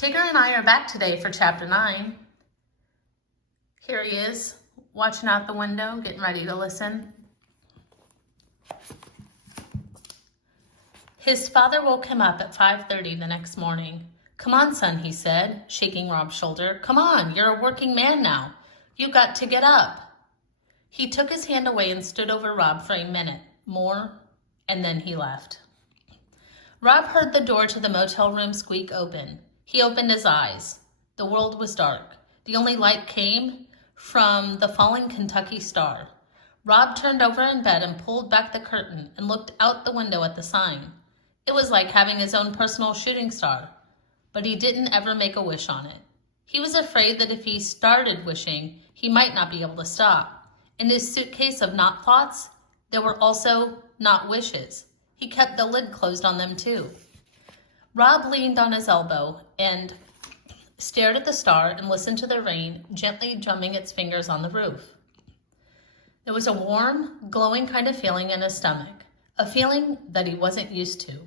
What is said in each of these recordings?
Tigger and I are back today for chapter 9. Here he is, watching out the window, getting ready to listen. His father woke him up at 5:30 the next morning. "Come on, son," he said, shaking Rob's shoulder. "Come on, you're a working man now. You got to get up." He took his hand away and stood over Rob for a minute more, and then he left. Rob heard the door to the motel room squeak open. He opened his eyes. The world was dark. The only light came from the falling Kentucky star. Rob turned over in bed and pulled back the curtain and looked out the window at the sign. It was like having his own personal shooting star, but he didn't ever make a wish on it. He was afraid that if he started wishing, he might not be able to stop. In his suitcase of not thoughts, there were also not wishes. He kept the lid closed on them too. Rob leaned on his elbow and stared at the star and listened to the rain gently drumming its fingers on the roof. There was a warm, glowing kind of feeling in his stomach, a feeling that he wasn't used to.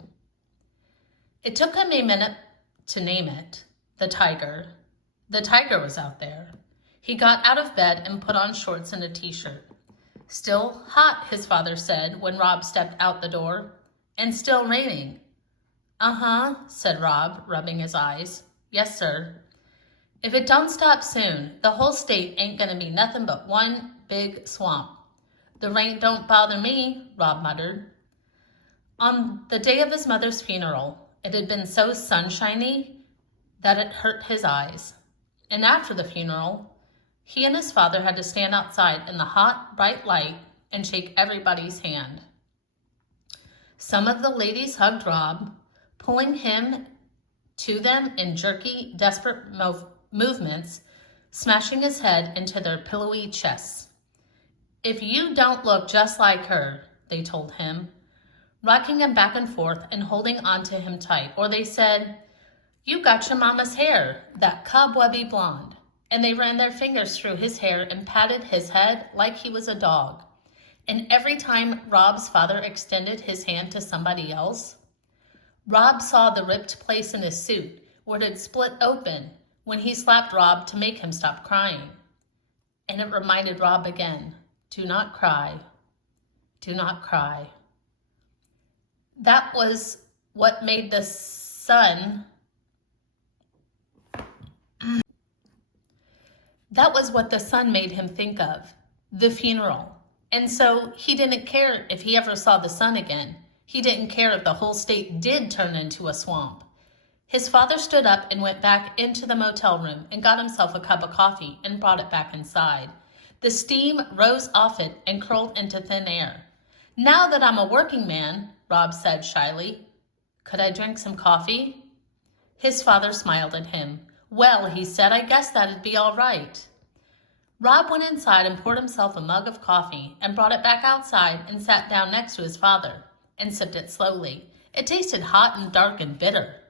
It took him a minute to name it, the tiger. The tiger was out there. He got out of bed and put on shorts and a t-shirt. "Still hot," his father said when Rob stepped out the door. "And still raining." "Uh-huh," said Rob, rubbing his eyes. "Yes, sir. If it don't stop soon, the whole state ain't gonna be nothing but one big swamp." "The rain don't bother me," Rob muttered. On the day of his mother's funeral, it had been so sunshiny that it hurt his eyes. And after the funeral, he and his father had to stand outside in the hot, bright light and shake everybody's hand. Some of the ladies hugged Rob, pulling him to them in jerky, desperate movements, smashing his head into their pillowy chests. "If you don't look just like her," they told him, rocking him back and forth and holding on to him tight. Or they said, "You got your mama's hair, that cobwebby blonde." And they ran their fingers through his hair and patted his head like he was a dog. And every time Rob's father extended his hand to somebody else, Rob saw the ripped place in his suit where it had split open when he slapped Rob to make him stop crying. And it reminded Rob again, do not cry, do not cry. That was what made the sun, made him think of, the funeral. And so he didn't care if he ever saw the sun again. He didn't care if the whole state did turn into a swamp. His father stood up and went back into the motel room and got himself a cup of coffee and brought it back inside. The steam rose off it and curled into thin air. "Now that I'm a working man," Rob said shyly, "could I drink some coffee?" His father smiled at him. "Well," he said, "I guess that'd be all right." Rob went inside and poured himself a mug of coffee and brought it back outside and sat down next to his father and sipped it slowly. It tasted hot and dark and bitter.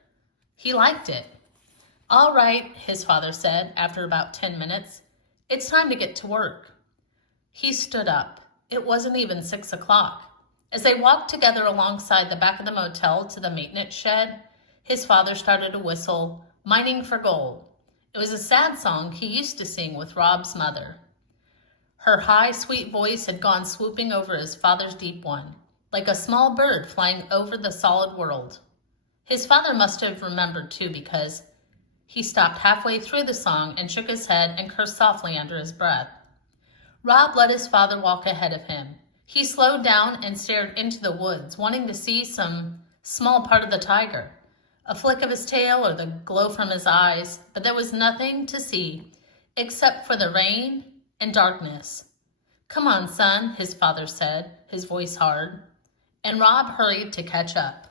He liked it. "All right," his father said after about 10 minutes. "It's time to get to work." He stood up. It wasn't even 6 o'clock. As they walked together alongside the back of the motel to the maintenance shed, his father started to whistle, "Mining for Gold." It was a sad song he used to sing with Rob's mother. Her high, sweet voice had gone swooping over his father's deep one, like a small bird flying over the solid world. His father must have remembered too, because he stopped halfway through the song and shook his head and cursed softly under his breath. Rob let his father walk ahead of him. He slowed down and stared into the woods, wanting to see some small part of the tiger, a flick of his tail or the glow from his eyes, but there was nothing to see except for the rain and darkness. "Come on, son," his father said, his voice hard, and Rob hurried to catch up.